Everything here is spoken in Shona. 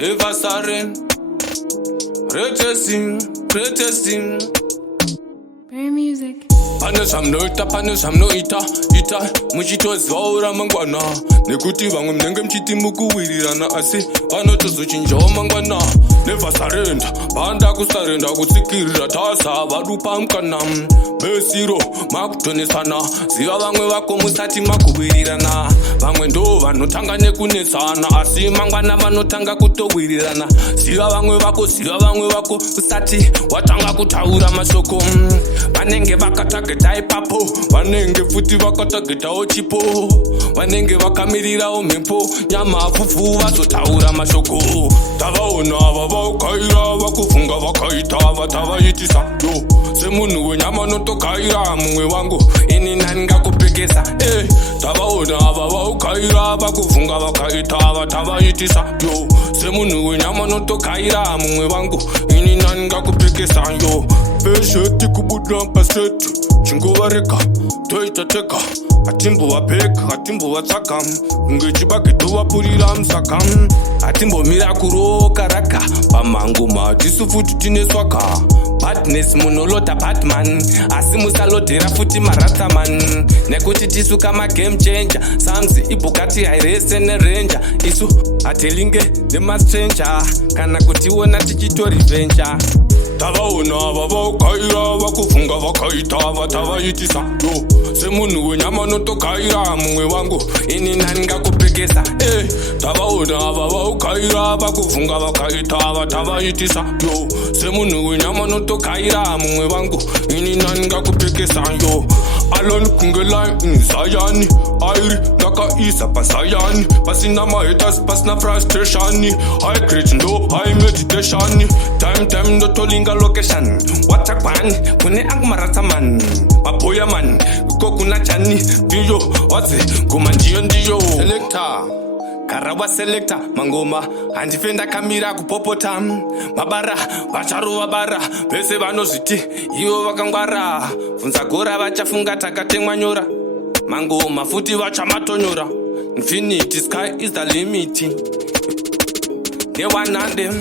never surrender. Protesting. Bear music. Pane zvamnoita muchitozivawo ramangwana, nekuti vamwe munenge muchiti mukuwirirana asi vanotozochinjawo mangwana. Never surrender, banda kusarenda kutsikirira tasa vadupa mukana besiro makutonesana. Ziva vamwe vako musati makuwirirana, vamwe ndo vanotanga nekunesana asi mangwana vanotanga kutowirirana. Ziva vamwe vako usati watanga kutaura mashoko, vanenge vakatageta ipapo, vanenge futi vakatagetawo chipo, vanenge vakamirirawo mhepo nyama fufu vazotaura mashoko. Tavaona vavaukayira vakufunga vakaita vatavaitisa yo semunhu wenyama notokaira mumwe wangu ini nani ngakupekesa. Tavaona vavaukayira vakufunga vakaita vatavaitisa yo semunhu wenyama notokaira mumwe wangu ini nani ngakupekesa yo. Pesheti kubuda paseti chingovareka toitateka atimbovapeka atimbovatsaka ngechibagedovapurira musaka atimbomira kuroka raka pamhango matisu futi tineswaka badness munoloda batman asi musalodhera futi marastaman nekuti tisu kamagame changer Psalms ibhokati hairese nerenja isu hatilinge nemastranger kana kutiona tichitorivenja. Tavaona vavaukayira vakufunga vakaita vatavaitisa yo semunhu wenyama notokaira mumwe wangu ini nani ngakupekesa. Tavaona vavaukayira vakufunga vakaita vatavaitisa yo semunhu wenyama notokaira mumwe wangu ini nani ngakupekesa yo. Alone kungelai Zayani airi ndakaisa pasayani pasina mahaters pasina frustration high grade ndo high meditation time ndotolinga location watakwani kune akumaratsaman maboya man kokuna chani ndiyo waze ngoma ndiyo selector karawa selector mangoma handifenda kamira kupopota mabara vacharova bara vese vanozviti ivo vakangwara funza gora vachafunga takatemwa nyora mangoma futi vachamatonyora infinity sky is the limit ne 100